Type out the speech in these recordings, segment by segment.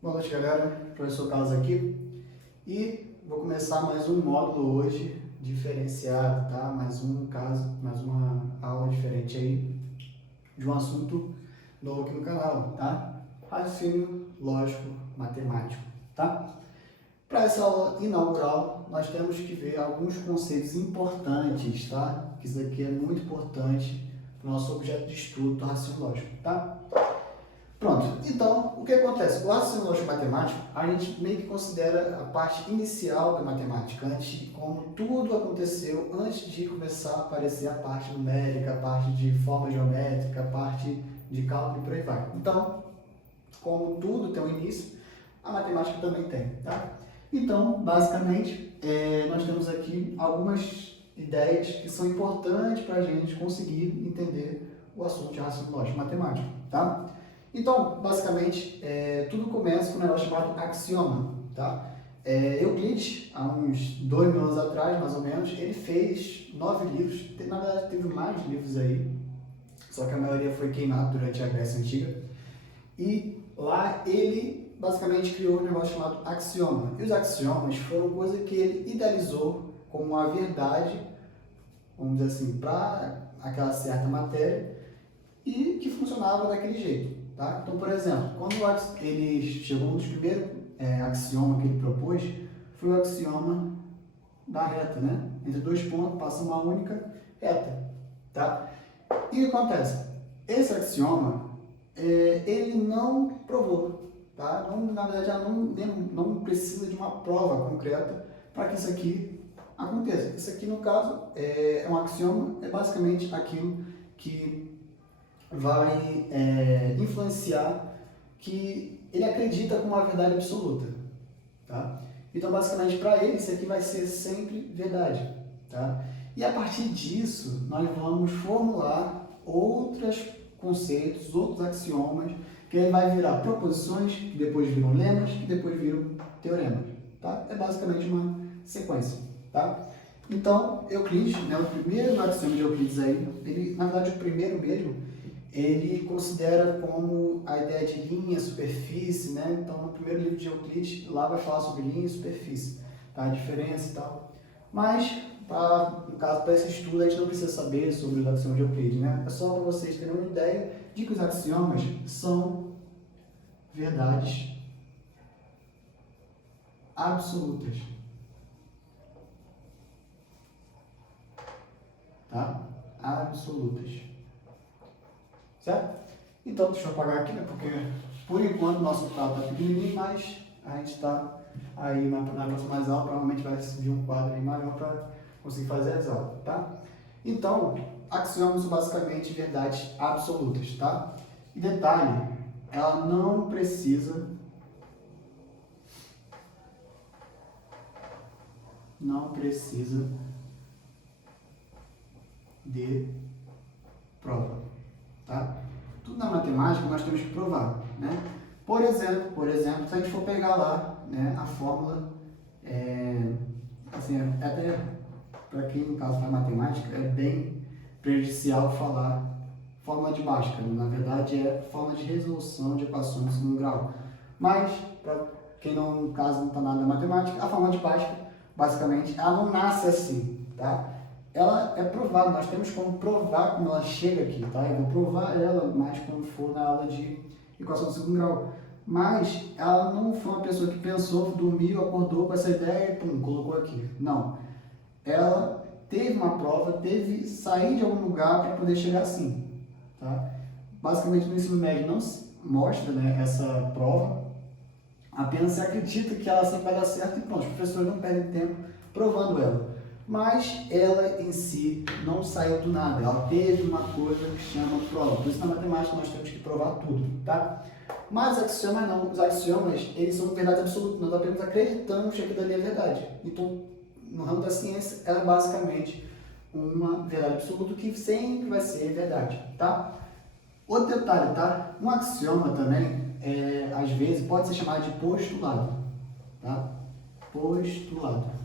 Boa noite, galera. Professor Carlos aqui. E vou começar mais um módulo hoje diferenciado, tá? Mais um caso, mais uma aula diferente aí de um assunto novo aqui no canal, tá? Raciocínio lógico matemático, tá? Para essa aula inaugural, nós temos que ver alguns conceitos importantes, tá? Que isso aqui é muito importante para o nosso objeto de estudo do raciocínio lógico, tá? Pronto, então, o que acontece? O raciocínio lógico matemático, a gente meio que considera a parte inicial da matemática, antes de como tudo aconteceu, antes de começar a aparecer a parte numérica, a parte de forma geométrica, a parte de cálculo e por aí vai. Então, como tudo tem um início, a matemática também tem, tá? Então, basicamente, nós temos aqui algumas ideias que são importantes para a gente conseguir entender o assunto de raciocínio lógico matemático, tá? Então, basicamente, tudo começa com um negócio chamado axioma, tá? Euclides, há uns 2.000 anos atrás, mais ou menos, ele fez 9 livros, na verdade teve mais livros aí, só que a maioria foi queimado durante a Grécia Antiga, e lá ele basicamente criou um negócio chamado axioma. E os axiomas foram coisas que ele idealizou como uma verdade, vamos dizer assim, para aquela certa matéria, e que funcionava daquele jeito. Tá? Então, por exemplo, quando ele chegou, um dos primeiros axiomas que ele propôs foi o axioma da reta, né? Entre dois pontos passa uma única reta. Tá? E o que acontece? Esse axioma, ele não provou. Tá? Não, na verdade, ela não precisa de uma prova concreta para que isso aqui aconteça. Isso aqui, no caso, é um axioma, é basicamente aquilo que vai influenciar que ele acredita como uma verdade absoluta, tá? Então, basicamente, para ele, isso aqui vai ser sempre verdade, tá? E a partir disso, nós vamos formular outros conceitos, outros axiomas, que aí vai virar proposições, que depois viram lemas, que depois viram teoremas, tá? É basicamente uma sequência, tá? Então, Euclides, né, o primeiro axioma de Euclides aí, ele, na verdade, o primeiro mesmo, ele considera como a ideia de linha, superfície, né? Então, no primeiro livro de Euclides, lá vai falar sobre linha e superfície, tá? A diferença e tal. Mas, no caso, para esse estudo, a gente não precisa saber sobre os axiomas de Euclides, né? É só para vocês terem uma ideia de que os axiomas são verdades absolutas, tá? Absolutas. Certo? Então, deixa eu apagar aqui, né? Porque por enquanto o nosso quadro está pequenininho, mas a gente está aí na próxima aula, provavelmente vai subir um quadro aí maior para conseguir fazer as aulas, tá? Então, axiomas são basicamente verdades absolutas, tá? E detalhe, ela não precisa de prova, tá? Tudo na matemática nós temos que provar, né? Por exemplo, se a gente for pegar lá, né, a fórmula, assim, até para quem no caso faz matemática, é bem prejudicial falar fórmula de Bhaskara, na verdade é fórmula de resolução de equações de segundo grau. Mas, para quem não, no caso não está nada na matemática, a fórmula de Bhaskara, basicamente, ela não nasce assim, tá? Ela é provada, nós temos como provar como ela chega aqui, tá? Eu vou provar ela mais quando for na aula de equação de segundo grau. Mas ela não foi uma pessoa que pensou, dormiu, acordou com essa ideia e pum, colocou aqui. Não. Ela teve uma prova, teve que sair de algum lugar para poder chegar assim, tá? Basicamente no ensino médio não se mostra, né, essa prova, apenas se acredita que ela sempre vai dar certo e pronto, os professores não perdem tempo provando ela. Mas ela em si não saiu do nada, ela teve uma coisa que chama prova. Por isso na matemática nós temos que provar tudo, tá? Mas axiomas não, os axiomas, eles são verdade absoluta, nós apenas acreditamos que aquilo ali é verdade. Então, no ramo da ciência, ela é basicamente uma verdade absoluta que sempre vai ser verdade, tá? Outro detalhe, tá? Um axioma também, às vezes, pode ser chamado de postulado, tá? Postulado.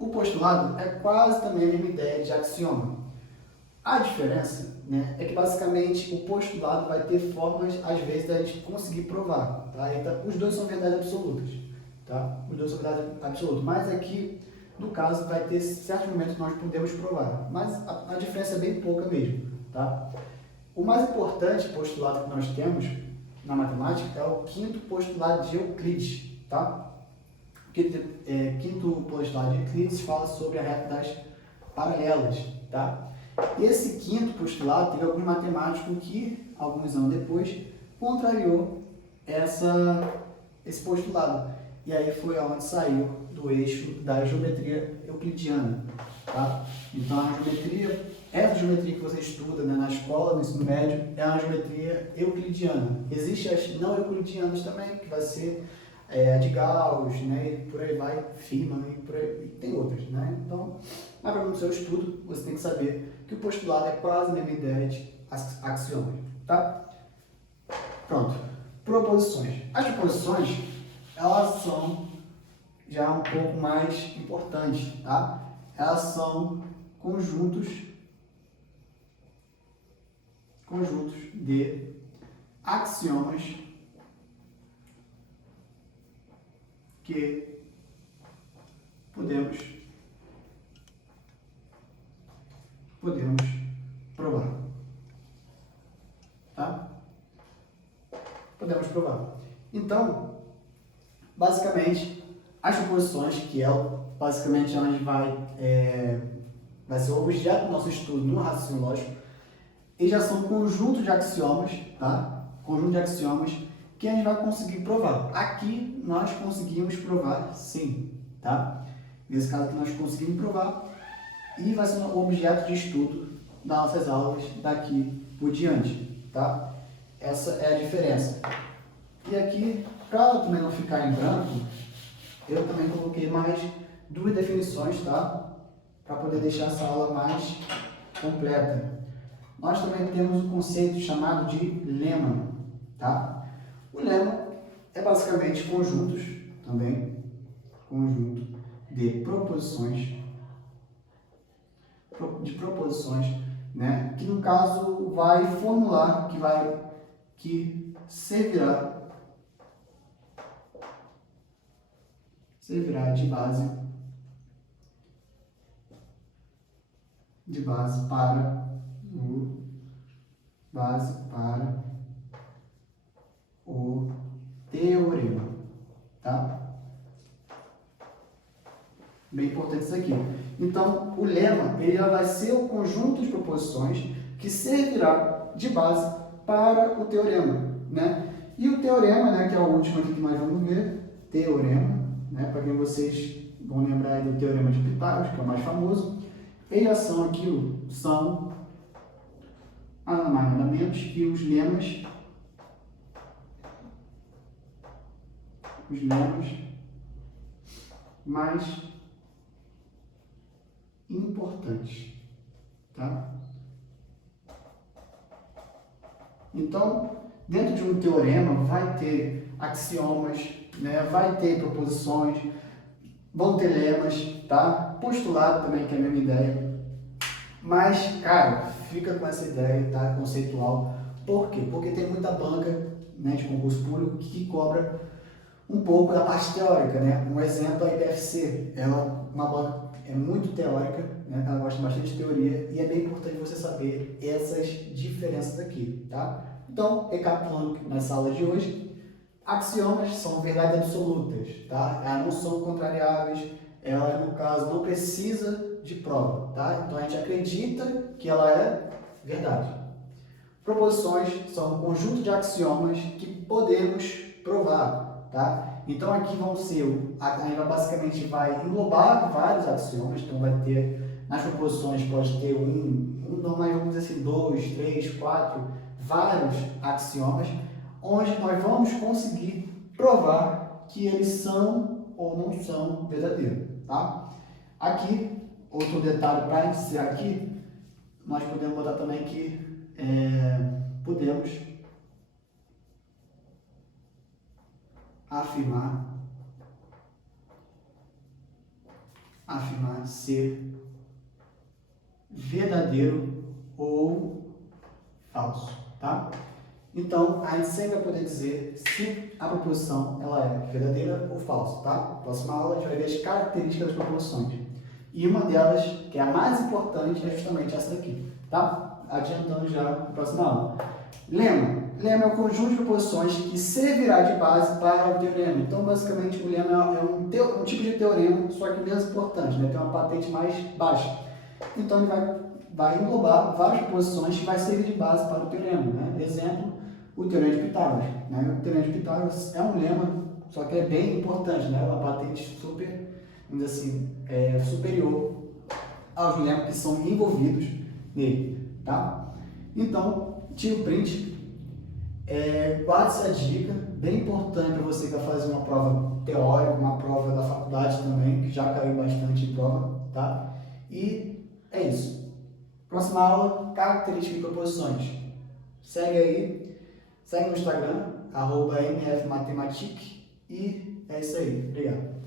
O postulado é quase também a mesma ideia de axioma. A diferença, né, é que basicamente o postulado vai ter formas, às vezes, da gente conseguir provar. Tá? Então, os dois são verdades absolutas. Tá? Os dois são verdade absoluta. Mas aqui, no caso, vai ter certos momentos que nós podemos provar. Mas a diferença é bem pouca mesmo. Tá? O mais importante postulado que nós temos na matemática é o quinto postulado de Euclides. Tá? O quinto postulado de Euclides fala sobre a reta das paralelas. Tá? Esse quinto postulado teve algum matemático que, alguns anos depois, contrariou esse postulado. E aí foi onde saiu do eixo da geometria euclidiana. Tá? Então, a geometria, essa geometria que você estuda, né, na escola, no ensino médio, é uma geometria euclidiana. Existem as não euclidianas também, que vai ser a de Gauss, né, e por aí vai, Feynman, e tem outras. Né? Então, mas para o seu estudo, você tem que saber que o postulado é quase a mesma ideia de axiomas. Tá? Pronto. Proposições. As proposições, elas são já um pouco mais importantes, tá? Elas são conjuntos de axiomas que podemos provar, tá? Podemos provar. Então, basicamente, as proposições, que é basicamente onde vai ser o objeto do nosso estudo no raciocínio lógico, eles já são conjuntos de axiomas, tá? Conjunto de axiomas que a gente vai conseguir provar. Aqui nós conseguimos provar sim, tá? Nesse caso aqui nós conseguimos provar e vai ser o objeto de estudo das nossas aulas daqui por diante, tá? Essa é a diferença. E aqui, para também não ficar em branco, eu também coloquei mais duas definições, tá? Para poder deixar essa aula mais completa. Nós também temos um conceito chamado de lema, tá? O lema é basicamente conjunto de proposições, né? Que no caso vai formular, que servirá de base para o teorema, tá? Bem importante isso aqui. Então, o lema, ele vai ser o conjunto de proposições que servirá de base para o teorema, né? E o teorema, né, que é o último aqui que nós vamos ver, teorema, né, para quem vocês vão lembrar aí do teorema de Pitágoras, que é o mais famoso, eles são nada mais nada menos que os lemas mais importantes, tá? Então, dentro de um teorema vai ter axiomas, né? Vai ter proposições, vão ter lemas, tá? Postulado também, que é a mesma ideia. Mas, cara, fica com essa ideia, tá? Conceitual. Por quê? Porque tem muita banca, né, de concurso público que cobra um pouco da parte teórica, né? Um exemplo é a IPFC. Ela é uma banca muito teórica, né? Ela gosta bastante de teoria e é bem importante você saber essas diferenças aqui, tá? Então, recapitulando nessa aula de hoje, axiomas são verdades absolutas, tá? Elas não são contrariáveis, ela, no caso, não precisa de prova, tá? Então, a gente acredita que ela é verdade. Proposições são um conjunto de axiomas que podemos provar, tá? Então, aqui vão ser, a gente basicamente vai englobar vários axiomas, então vai ter, nas proposições pode ter não mais, vamos dizer assim, 2, 3, 4, vários axiomas, onde nós vamos conseguir provar que eles são ou não são verdadeiros, tá? Aqui, outro detalhe para iniciar aqui, nós podemos botar também que podemos afirmar ser verdadeiro ou falso, tá? Então, a gente sempre vai poder dizer se a proposição ela é verdadeira ou falsa, tá? Próxima aula a gente vai ver as características das proposições. E uma delas, que é a mais importante, é justamente essa daqui, tá? Adiantando já para a próxima aula. Lema. Lema é o conjunto de proposições que servirá de base para o teorema. Então, basicamente, o lema é um tipo de teorema, só que menos importante, né? Tem uma patente mais baixa. Então, ele vai englobar várias proposições que vai servir de base para o teorema, né? Exemplo, o Teorema de Pitágoras, né? O Teorema de Pitágoras é um lema, só que é bem importante, né? Uma patente super, vamos dizer assim, superior aos lemas que são envolvidos nele, tá? Então, tira o print, guarde essa dica, bem importante para você que vai fazer uma prova teórica, uma prova da faculdade também, que já caiu bastante em prova, tá? E é isso. Próxima aula, características de proposições. Segue aí, segue no Instagram, @mfmatematic, e é isso aí. Obrigado.